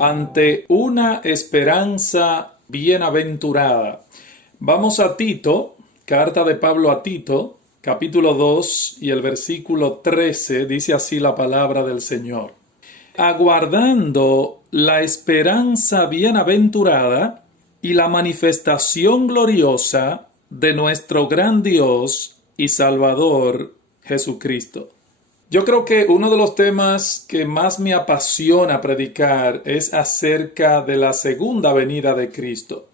ante una esperanza bienaventurada. Vamos a Tito, carta de Pablo a Tito, capítulo 2 y el versículo 13, dice así la palabra del Señor. Aguardando la esperanza bienaventurada y la manifestación gloriosa de nuestro gran Dios y Salvador Jesucristo. Yo creo que uno de los temas que más me apasiona predicar es acerca de la segunda venida de Cristo.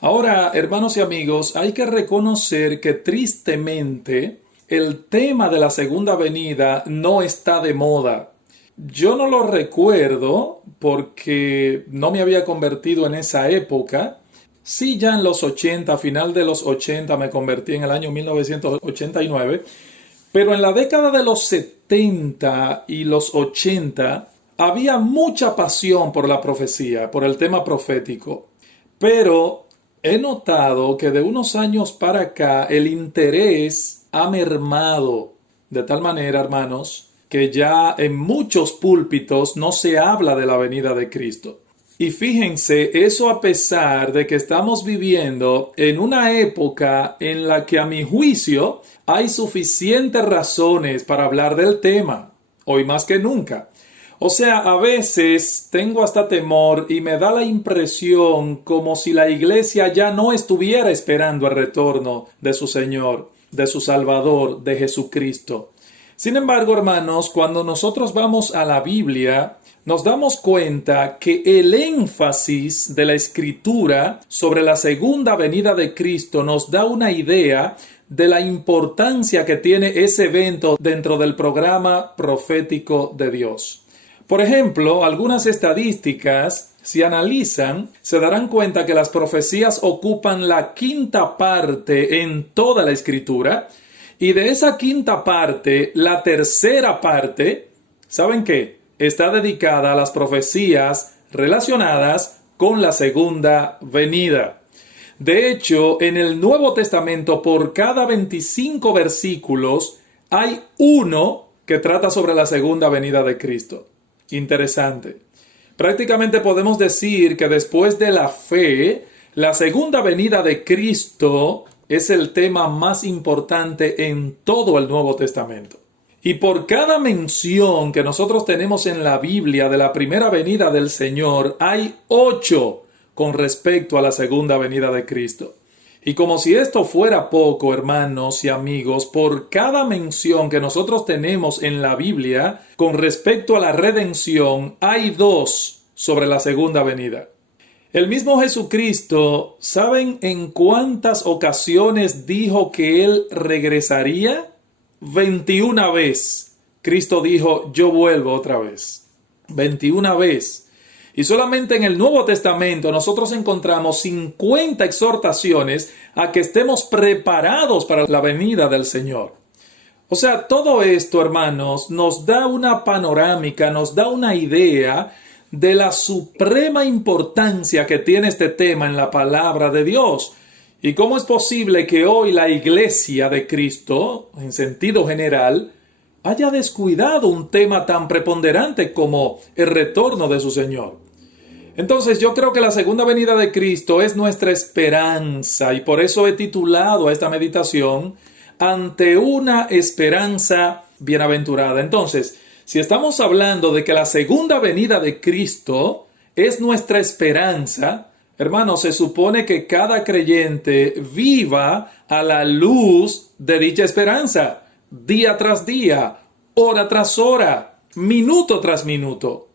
Ahora, hermanos y amigos, hay que reconocer que tristemente el tema de la segunda venida no está de moda. Yo no lo recuerdo porque no me había convertido en esa época. Sí, ya en los 80, a final de los 80 me convertí en el año 1989. Pero en la década de los 70 y los 80 había mucha pasión por la profecía, por el tema profético. Pero he notado que de unos años para acá el interés ha mermado de tal manera, hermanos, que ya en muchos púlpitos no se habla de la venida de Cristo. Y fíjense, eso a pesar de que estamos viviendo en una época en la que a mi juicio hay suficientes razones para hablar del tema, hoy más que nunca. O sea, a veces tengo hasta temor y me da la impresión como si la iglesia ya no estuviera esperando el retorno de su Señor, de su Salvador, de Jesucristo. Sin embargo, hermanos, cuando nosotros vamos a la Biblia, nos damos cuenta que el énfasis de la Escritura sobre la segunda venida de Cristo nos da una idea de la importancia que tiene ese evento dentro del programa profético de Dios. Por ejemplo, algunas estadísticas, si analizan, se darán cuenta que las profecías ocupan la quinta parte en toda la Escritura, y de esa quinta parte, la tercera parte, ¿saben qué? Está dedicada a las profecías relacionadas con la segunda venida. De hecho, en el Nuevo Testamento, por cada 25 versículos, hay uno que trata sobre la segunda venida de Cristo. Interesante. Prácticamente podemos decir que después de la fe, la segunda venida de Cristo es el tema más importante en todo el Nuevo Testamento. Y por cada mención que nosotros tenemos en la Biblia de la primera venida del Señor, hay 8 con respecto a la segunda venida de Cristo. Y como si esto fuera poco, hermanos y amigos, por cada mención que nosotros tenemos en la Biblia con respecto a la redención, hay 2 sobre la segunda venida. El mismo Jesucristo, ¿saben en cuántas ocasiones dijo que Él regresaría? 21 veces. Cristo dijo, yo vuelvo otra vez. 21 veces. Y solamente en el Nuevo Testamento nosotros encontramos 50 exhortaciones a que estemos preparados para la venida del Señor. O sea, todo esto, hermanos, nos da una panorámica, nos da una idea de la suprema importancia que tiene este tema en la palabra de Dios. ¿Y cómo es posible que hoy la iglesia de Cristo, en sentido general, haya descuidado un tema tan preponderante como el retorno de su Señor? Entonces yo creo que la segunda venida de Cristo es nuestra esperanza y por eso he titulado a esta meditación Ante una esperanza bienaventurada. Entonces, si estamos hablando de que la segunda venida de Cristo es nuestra esperanza, hermanos, se supone que cada creyente viva a la luz de dicha esperanza, día tras día, hora tras hora, minuto tras minuto.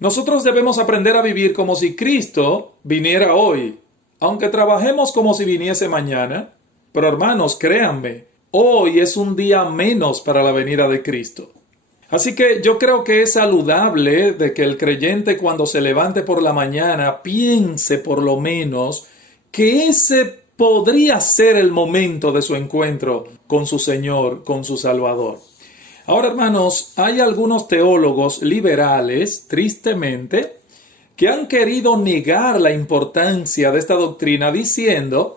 Nosotros debemos aprender a vivir como si Cristo viniera hoy, aunque trabajemos como si viniese mañana. Pero hermanos, créanme, hoy es un día menos para la venida de Cristo. Así que yo creo que es saludable de que el creyente cuando se levante por la mañana piense por lo menos que ese podría ser el momento de su encuentro con su Señor, con su Salvador. Ahora, hermanos, hay algunos teólogos liberales, tristemente, que han querido negar la importancia de esta doctrina diciendo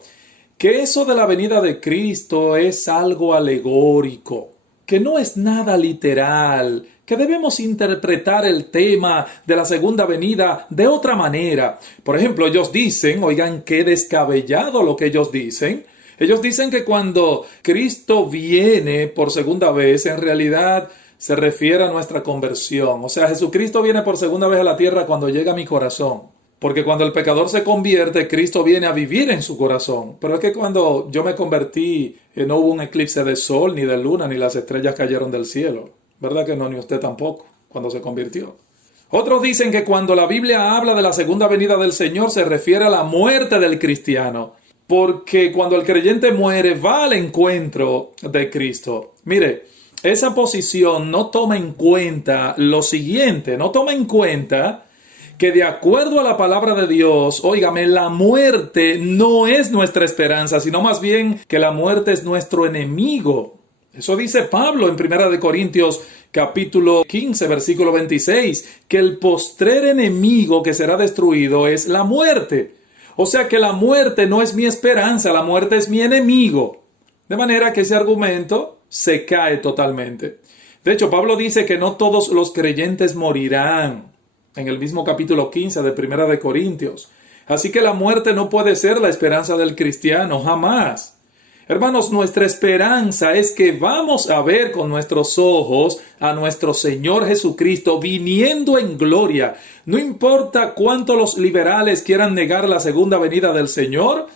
que eso de la venida de Cristo es algo alegórico, que no es nada literal, que debemos interpretar el tema de la segunda venida de otra manera. Por ejemplo, ellos dicen, oigan qué descabellado lo que ellos dicen. Ellos dicen que cuando Cristo viene por segunda vez, en realidad se refiere a nuestra conversión. O sea, Jesucristo viene por segunda vez a la tierra cuando llega a mi corazón. Porque cuando el pecador se convierte, Cristo viene a vivir en su corazón. Pero es que cuando yo me convertí, no hubo un eclipse de sol, ni de luna, ni las estrellas cayeron del cielo. ¿Verdad que no? Ni usted tampoco, cuando se convirtió. Otros dicen que cuando la Biblia habla de la segunda venida del Señor, se refiere a la muerte del cristiano. Porque cuando el creyente muere, va al encuentro de Cristo. Mire, esa posición no toma en cuenta lo siguiente, no toma en cuenta que de acuerdo a la palabra de Dios, óigame, la muerte no es nuestra esperanza, sino más bien que la muerte es nuestro enemigo. Eso dice Pablo en 1 Corintios capítulo 15, versículo 26, que el postrer enemigo que será destruido es la muerte. O sea que la muerte no es mi esperanza, la muerte es mi enemigo. De manera que ese argumento se cae totalmente. De hecho, Pablo dice que no todos los creyentes morirán, en el mismo capítulo 15 de 1 Corintios. Así que la muerte no puede ser la esperanza del cristiano, jamás. Hermanos, nuestra esperanza es que vamos a ver con nuestros ojos a nuestro Señor Jesucristo viniendo en gloria. No importa cuánto los liberales quieran negar la segunda venida del Señor,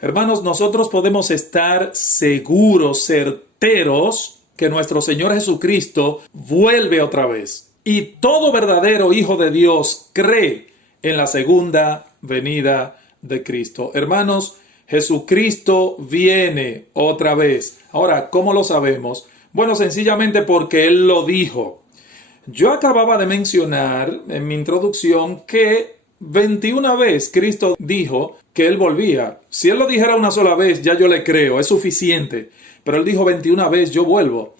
hermanos, nosotros podemos estar seguros, certeros, que nuestro Señor Jesucristo vuelve otra vez. Y todo verdadero hijo de Dios cree en la segunda venida de Cristo. Hermanos, Jesucristo viene otra vez. Ahora, ¿cómo lo sabemos? Bueno, sencillamente porque Él lo dijo. Yo acababa de mencionar en mi introducción que 21 veces Cristo dijo que Él volvía. Si Él lo dijera una sola vez, ya yo le creo, es suficiente. Pero Él dijo 21 veces, yo vuelvo.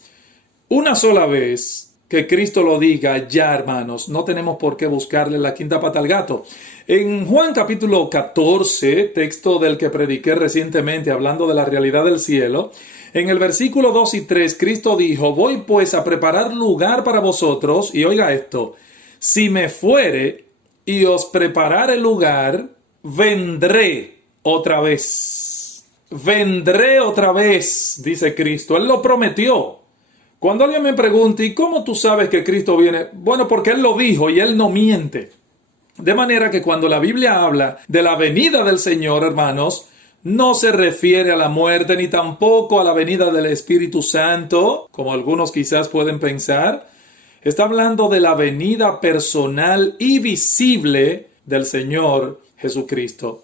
Una sola vez que Cristo lo diga, ya hermanos, no tenemos por qué buscarle la quinta pata al gato. En Juan capítulo 14, texto del que prediqué recientemente hablando de la realidad del cielo, en el versículo 2 y 3, Cristo dijo, voy pues a preparar lugar para vosotros, y oiga esto, si me fuere y os preparare lugar, vendré otra vez. Vendré otra vez, dice Cristo. Él lo prometió. Cuando alguien me pregunte, ¿y cómo tú sabes que Cristo viene? Bueno, porque Él lo dijo y Él no miente. De manera que cuando la Biblia habla de la venida del Señor, hermanos, no se refiere a la muerte ni tampoco a la venida del Espíritu Santo, como algunos quizás pueden pensar. Está hablando de la venida personal y visible del Señor Jesucristo.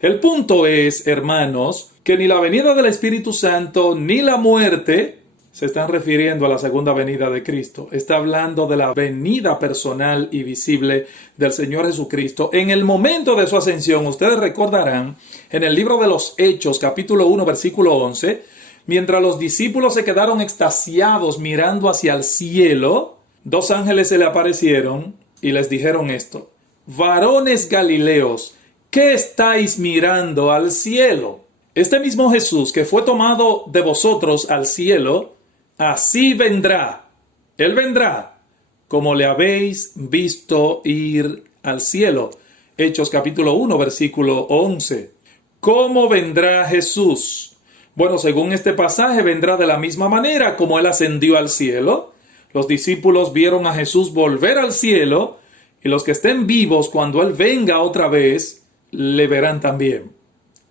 El punto es, hermanos, que ni la venida del Espíritu Santo ni la muerte se están refiriendo a la segunda venida de Cristo. Está hablando de la venida personal y visible del Señor Jesucristo. En el momento de su ascensión, ustedes recordarán, en el libro de los Hechos, capítulo 1, versículo 11, mientras los discípulos se quedaron extasiados mirando hacia el cielo, dos ángeles se le aparecieron y les dijeron esto: varones Galileos, ¿qué estáis mirando al cielo? Este mismo Jesús que fue tomado de vosotros al cielo, así vendrá. Él vendrá como le habéis visto ir al cielo. Hechos capítulo 1, versículo 11. ¿Cómo vendrá Jesús? Bueno, según este pasaje, vendrá de la misma manera como Él ascendió al cielo. Los discípulos vieron a Jesús volver al cielo, y los que estén vivos cuando Él venga otra vez, le verán también.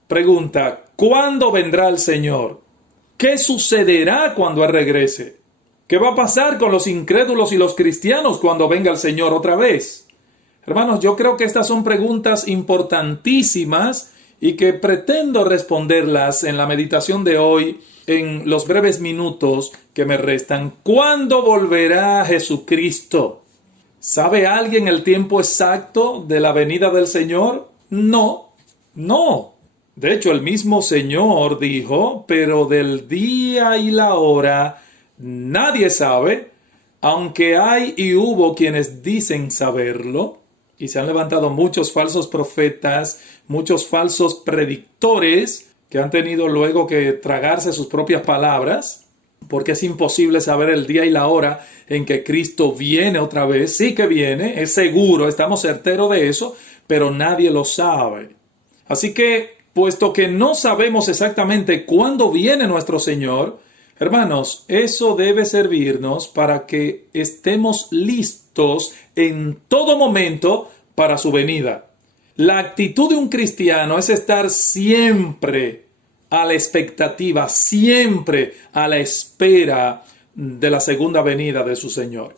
Pregunta, ¿cuándo vendrá el Señor? ¿Qué sucederá cuando Él regrese? ¿Qué va a pasar con los incrédulos y los cristianos cuando venga el Señor otra vez? Hermanos, yo creo que estas son preguntas importantísimas y que pretendo responderlas en la meditación de hoy en los breves minutos que me restan. ¿Cuándo volverá Jesucristo? ¿Sabe alguien el tiempo exacto de la venida del Señor? No. De hecho, el mismo Señor dijo, pero del día y la hora nadie sabe, aunque hay y hubo quienes dicen saberlo, y se han levantado muchos falsos profetas, muchos falsos predictores que han tenido luego que tragarse sus propias palabras. porque es imposible saber el día y la hora en que Cristo viene otra vez. Sí que viene, es seguro, estamos certeros de eso, pero nadie lo sabe. Así que, puesto que no sabemos exactamente cuándo viene nuestro Señor, hermanos, eso debe servirnos para que estemos listos en todo momento para su venida. La actitud de un cristiano es estar siempre a la expectativa, siempre a la espera de la segunda venida de su Señor.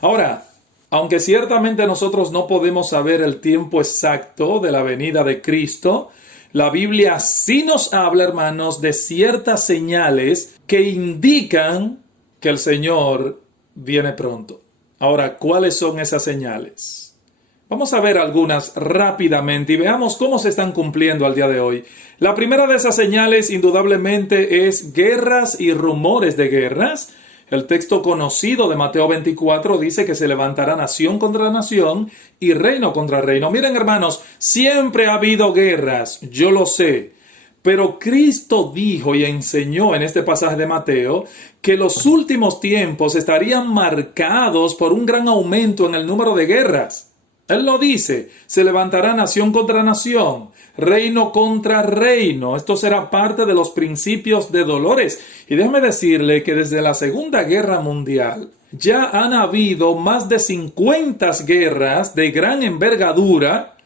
Ahora, aunque ciertamente nosotros no podemos saber el tiempo exacto de la venida de Cristo, la Biblia sí nos habla, hermanos, de ciertas señales que indican que el Señor viene pronto. Ahora, ¿cuáles son esas señales? Vamos a ver algunas rápidamente y veamos cómo se están cumpliendo al día de hoy. La primera de esas señales, indudablemente, es guerras y rumores de guerras. El texto conocido de Mateo 24 dice que se levantará nación contra nación y reino contra reino. Miren, hermanos, siempre ha habido guerras, yo lo sé. Pero Cristo dijo y enseñó en este pasaje de Mateo que los últimos tiempos estarían marcados por un gran aumento en el número de guerras. Él lo dice, se levantará nación contra nación, reino contra reino. Esto será parte de los principios de dolores. Y déjeme decirle que desde la Segunda Guerra Mundial ya han habido más de 50 guerras de gran envergadura,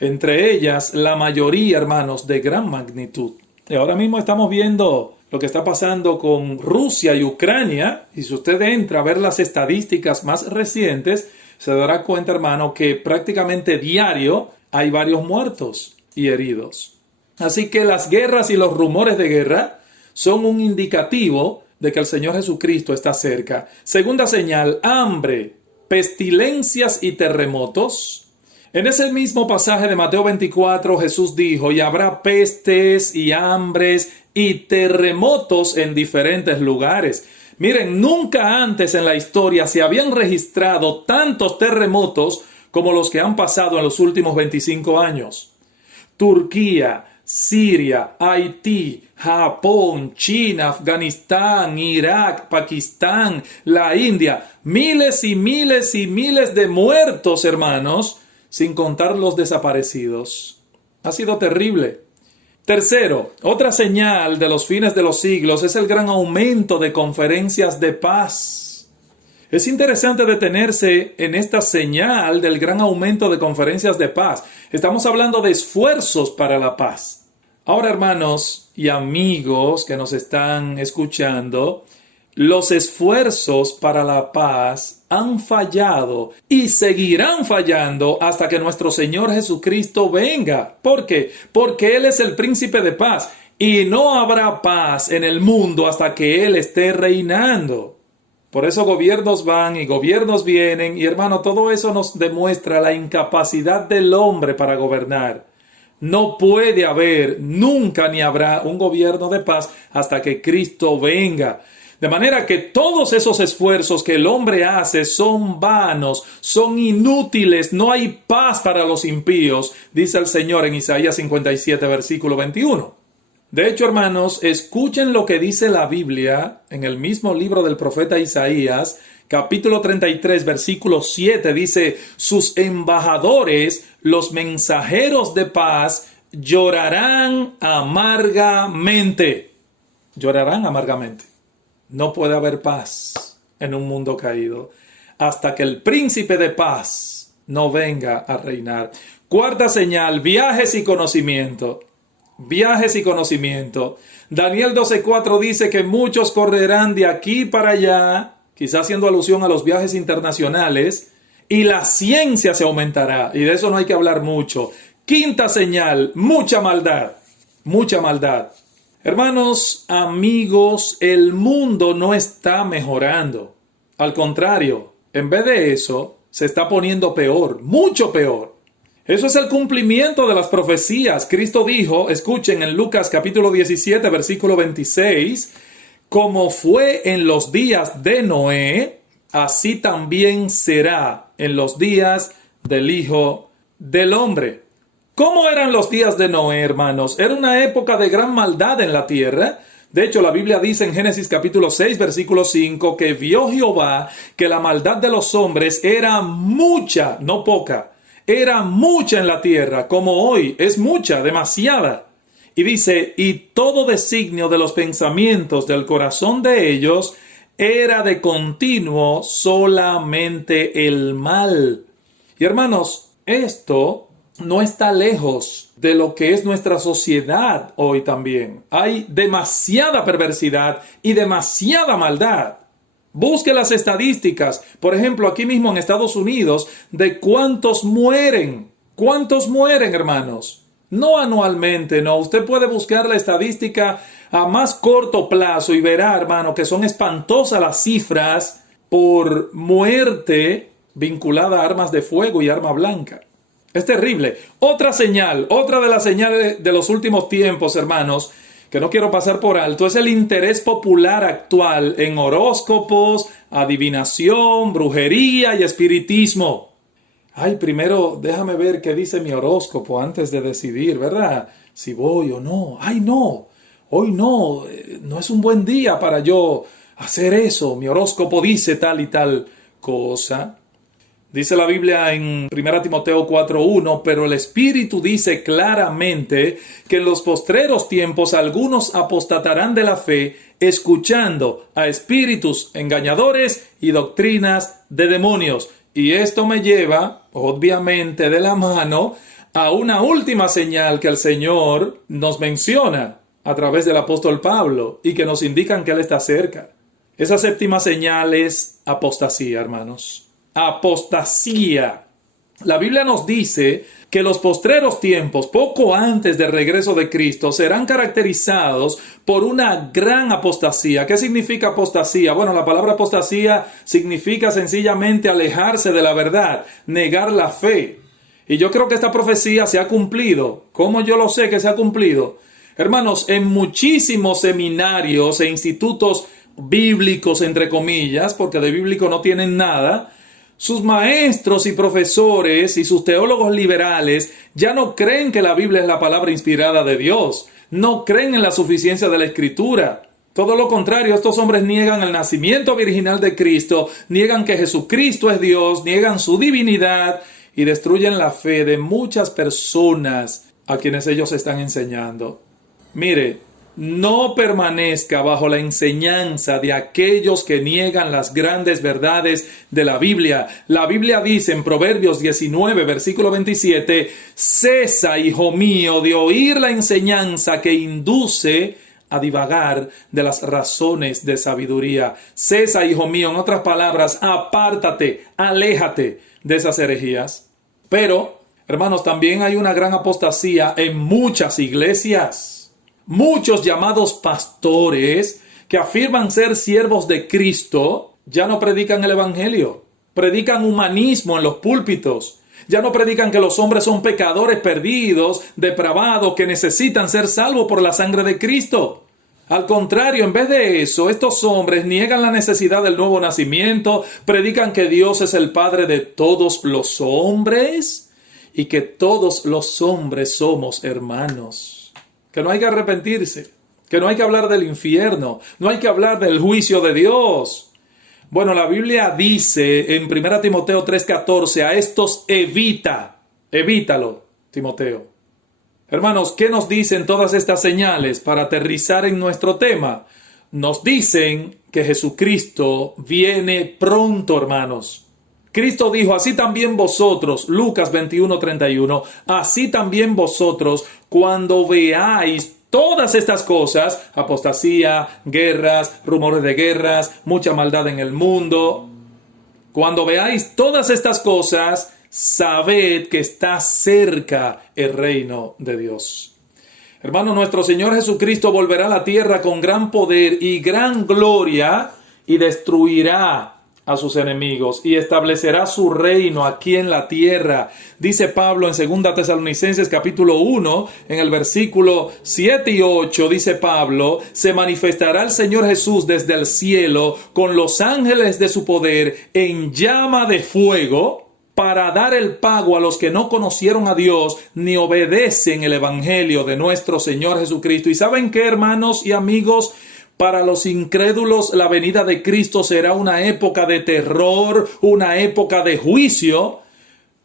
entre ellas la mayoría, hermanos, de gran magnitud. Y ahora mismo estamos viendo lo que está pasando con Rusia y Ucrania. Y si usted entra a ver las estadísticas más recientes, se dará cuenta, hermano, que prácticamente diario hay varios muertos y heridos. Así que las guerras y los rumores de guerra son un indicativo de que el Señor Jesucristo está cerca. Segunda señal, hambre, pestilencias y terremotos. En ese mismo pasaje de Mateo 24, Jesús dijo, y habrá pestes y hambres y terremotos en diferentes lugares. Miren, nunca antes en la historia se habían registrado tantos terremotos como los que han pasado en los últimos 25 años. Turquía, Siria, Haití, Japón, China, Afganistán, Irak, Pakistán, la India. Miles y miles y miles de muertos, hermanos, sin contar los desaparecidos. Ha sido terrible. Tercero, otra señal de los fines de los siglos es el gran aumento de conferencias de paz. Es interesante detenerse en esta señal del gran aumento de conferencias de paz. Estamos hablando de esfuerzos para la paz. Ahora, hermanos y amigos que nos están escuchando, los esfuerzos para la paz han fallado y seguirán fallando hasta que nuestro Señor Jesucristo venga. ¿Por qué? Porque Él es el príncipe de paz y no habrá paz en el mundo hasta que Él esté reinando. Por eso gobiernos van y gobiernos vienen y, hermano, todo eso nos demuestra la incapacidad del hombre para gobernar. No puede haber, nunca ni habrá un gobierno de paz hasta que Cristo venga. De manera que todos esos esfuerzos que el hombre hace son vanos, son inútiles, no hay paz para los impíos, dice el Señor en Isaías 57, versículo 21. De hecho, hermanos, escuchen lo que dice la Biblia en el mismo libro del profeta Isaías, capítulo 33, versículo 7, dice, sus embajadores, los mensajeros de paz, llorarán amargamente. Llorarán amargamente. No puede haber paz en un mundo caído hasta que el príncipe de paz no venga a reinar. Cuarta señal, viajes y conocimiento. Viajes y conocimiento. Daniel 12:4 dice que muchos correrán de aquí para allá, quizás haciendo alusión a los viajes internacionales, y la ciencia se aumentará. Y de eso no hay que hablar mucho. Quinta señal, mucha maldad. Mucha maldad. Hermanos, amigos, el mundo no está mejorando. Al contrario, en vez de eso, se está poniendo peor, mucho peor. Eso es el cumplimiento de las profecías. Cristo dijo, escuchen en Lucas capítulo 17, versículo 26, como fue en los días de Noé, así también será en los días del Hijo del Hombre. ¿Cómo eran los días de Noé, hermanos? Era una época de gran maldad en la tierra. De hecho, la Biblia dice en Génesis capítulo 6, versículo 5, que vio Jehová que la maldad de los hombres era mucha, no poca, era mucha en la tierra, como hoy, es mucha, demasiada. Y dice, y todo designio de los pensamientos del corazón de ellos era de continuo solamente el mal. Y hermanos, esto no está lejos de lo que es nuestra sociedad hoy también. Hay demasiada perversidad y demasiada maldad. Busque las estadísticas, por ejemplo, aquí mismo en Estados Unidos, de cuántos mueren. ¿Cuántos mueren, hermanos? No anualmente, no. Usted puede buscar la estadística a más corto plazo y verá, hermano, que son espantosas las cifras por muerte vinculada a armas de fuego y arma blanca. Es terrible. Otra señal, otra de las señales de los últimos tiempos, hermanos, que no quiero pasar por alto, es el interés popular actual en horóscopos, adivinación, brujería y espiritismo. Ay, primero déjame ver qué dice mi horóscopo antes de decidir, ¿verdad? Si voy o no. Ay, no, hoy no es un buen día para yo hacer eso. Mi horóscopo dice tal y tal cosa. Dice la Biblia en 1 Timoteo 4:1, pero el Espíritu dice claramente que en los postreros tiempos algunos apostatarán de la fe, escuchando a espíritus engañadores y doctrinas de demonios. Y esto me lleva, obviamente, de la mano a una última señal que el Señor nos menciona a través del apóstol Pablo y que nos indican que Él está cerca. Esa séptima señal es apostasía, hermanos. Apostasía. La Biblia nos dice que los postreros tiempos, poco antes del regreso de Cristo, serán caracterizados por una gran apostasía. ¿Qué significa apostasía? Bueno, la palabra apostasía significa sencillamente alejarse de la verdad, negar la fe. Y yo creo que esta profecía se ha cumplido. ¿Cómo yo lo sé que se ha cumplido? Hermanos, en muchísimos seminarios e institutos bíblicos, entre comillas, porque de bíblico no tienen nada, sus maestros y profesores y sus teólogos liberales ya no creen que la Biblia es la palabra inspirada de Dios. No creen en la suficiencia de la Escritura. Todo lo contrario, estos hombres niegan el nacimiento virginal de Cristo, niegan que Jesucristo es Dios, niegan su divinidad y destruyen la fe de muchas personas a quienes ellos están enseñando. Mire, no permanezca bajo la enseñanza de aquellos que niegan las grandes verdades de la Biblia. La Biblia dice en Proverbios 19, versículo 27, cesa, hijo mío, de oír la enseñanza que induce a divagar de las razones de sabiduría. Cesa, hijo mío, en otras palabras, apártate, aléjate de esas herejías. Pero, hermanos, también hay una gran apostasía en muchas iglesias. Muchos llamados pastores que afirman ser siervos de Cristo ya no predican el evangelio. Predican humanismo en los púlpitos. Ya no predican que los hombres son pecadores perdidos, depravados, que necesitan ser salvos por la sangre de Cristo. Al contrario, en vez de eso, estos hombres niegan la necesidad del nuevo nacimiento, predican que Dios es el Padre de todos los hombres y que todos los hombres somos hermanos. Que no hay que arrepentirse, que no hay que hablar del infierno, no hay que hablar del juicio de Dios. Bueno, la Biblia dice en 1 Timoteo 3:14, a estos evítalo, Timoteo. Hermanos, ¿qué nos dicen todas estas señales para aterrizar en nuestro tema? Nos dicen que Jesucristo viene pronto, hermanos. Cristo dijo, así también vosotros, Lucas 21:31, así también vosotros, cuando veáis todas estas cosas, apostasía, guerras, rumores de guerras, mucha maldad en el mundo, cuando veáis todas estas cosas, sabed que está cerca el reino de Dios. Hermano, nuestro Señor Jesucristo volverá a la tierra con gran poder y gran gloria y destruirá a sus enemigos y establecerá su reino aquí en la tierra. Dice Pablo en 2 Tesalonicenses capítulo 1, en el versículo 7 y 8, dice Pablo, se manifestará el Señor Jesús desde el cielo con los ángeles de su poder en llama de fuego. para dar el pago a los que no conocieron a Dios ni obedecen el evangelio de nuestro Señor Jesucristo. ¿Y saben qué, hermanos y amigos? Para los incrédulos la venida de Cristo será una época de terror, una época de juicio,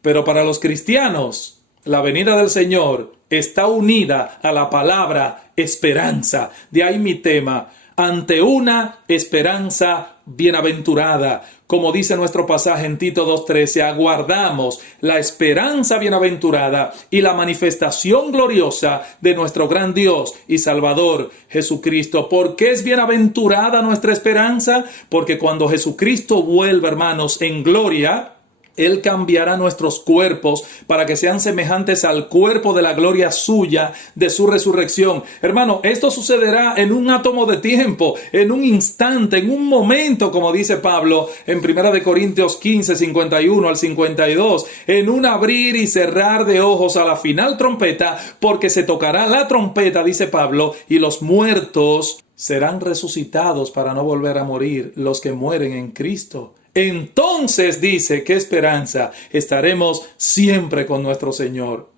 pero para los cristianos la venida del Señor está unida a la palabra esperanza. De ahí mi tema, ante una esperanza bienaventurada. Como dice nuestro pasaje en Tito 2:13, aguardamos la esperanza bienaventurada y la manifestación gloriosa de nuestro gran Dios y Salvador Jesucristo. ¿Por qué es bienaventurada nuestra esperanza? Porque cuando Jesucristo vuelva, hermanos, en gloria, Él cambiará nuestros cuerpos para que sean semejantes al cuerpo de la gloria suya, de su resurrección. Hermano, esto sucederá en un átomo de tiempo, en un instante, en un momento, como dice Pablo en 1 Corintios 15, 51 al 52, en un abrir y cerrar de ojos a la final trompeta, porque se tocará la trompeta, dice Pablo, y los muertos serán resucitados para no volver a morir, los que mueren en Cristo. Entonces dice, ¿qué esperanza? Estaremos siempre con nuestro Señor.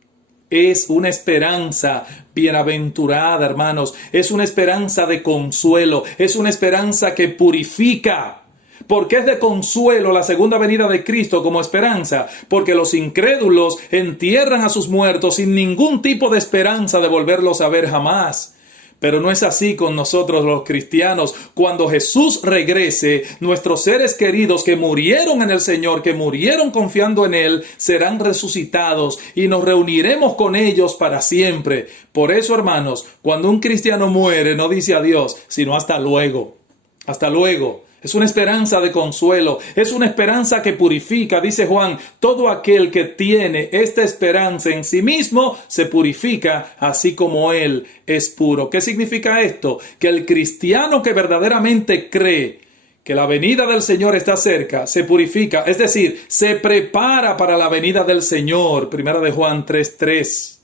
Es una esperanza bienaventurada, hermanos. Es una esperanza de consuelo. Es una esperanza que purifica. ¿Por qué es de consuelo la segunda venida de Cristo como esperanza? Porque los incrédulos entierran a sus muertos sin ningún tipo de esperanza de volverlos a ver jamás. Pero no es así con nosotros los cristianos. Cuando Jesús regrese, nuestros seres queridos que murieron en el Señor, que murieron confiando en Él, serán resucitados y nos reuniremos con ellos para siempre. Por eso, hermanos, cuando un cristiano muere, no dice adiós, sino hasta luego. Hasta luego. Es una esperanza de consuelo, es una esperanza que purifica. Dice Juan, todo aquel que tiene esta esperanza en sí mismo se purifica así como Él es puro. ¿Qué significa esto? Que el cristiano que verdaderamente cree que la venida del Señor está cerca, se purifica, es decir, se prepara para la venida del Señor. 1 Juan 3:3.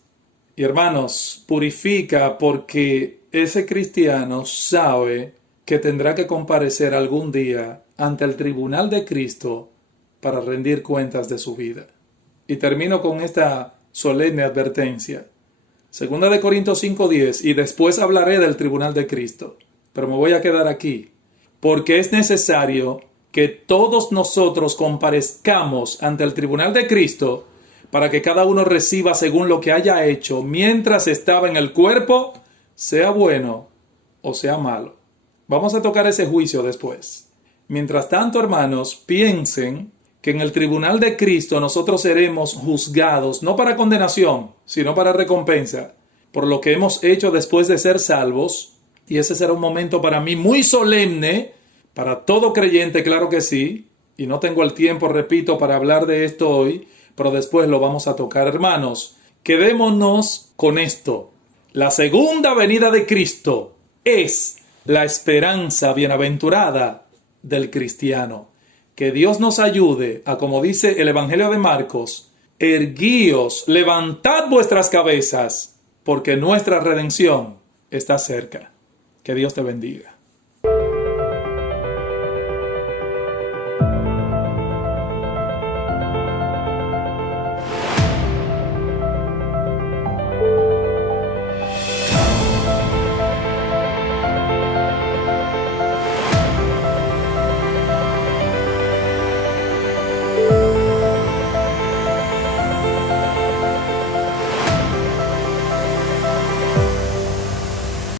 Y hermanos, purifica porque ese cristiano sabe que tendrá que comparecer algún día ante el tribunal de Cristo para rendir cuentas de su vida. Y termino con esta solemne advertencia. 2 Corintios 5:10, y después hablaré del tribunal de Cristo, pero me voy a quedar aquí, porque es necesario que todos nosotros comparezcamos ante el tribunal de Cristo para que cada uno reciba según lo que haya hecho mientras estaba en el cuerpo, sea bueno o sea malo. Vamos a tocar ese juicio después. Mientras tanto, hermanos, piensen que en el tribunal de Cristo nosotros seremos juzgados, no para condenación, sino para recompensa, por lo que hemos hecho después de ser salvos. Y ese será un momento para mí muy solemne, para todo creyente, claro que sí. Y no tengo el tiempo, repito, para hablar de esto hoy, pero después lo vamos a tocar. Hermanos, quedémonos con esto. La segunda venida de Cristo es la esperanza bienaventurada del cristiano. Que Dios nos ayude a, como dice el Evangelio de Marcos, erguíos, levantad vuestras cabezas, porque nuestra redención está cerca. Que Dios te bendiga.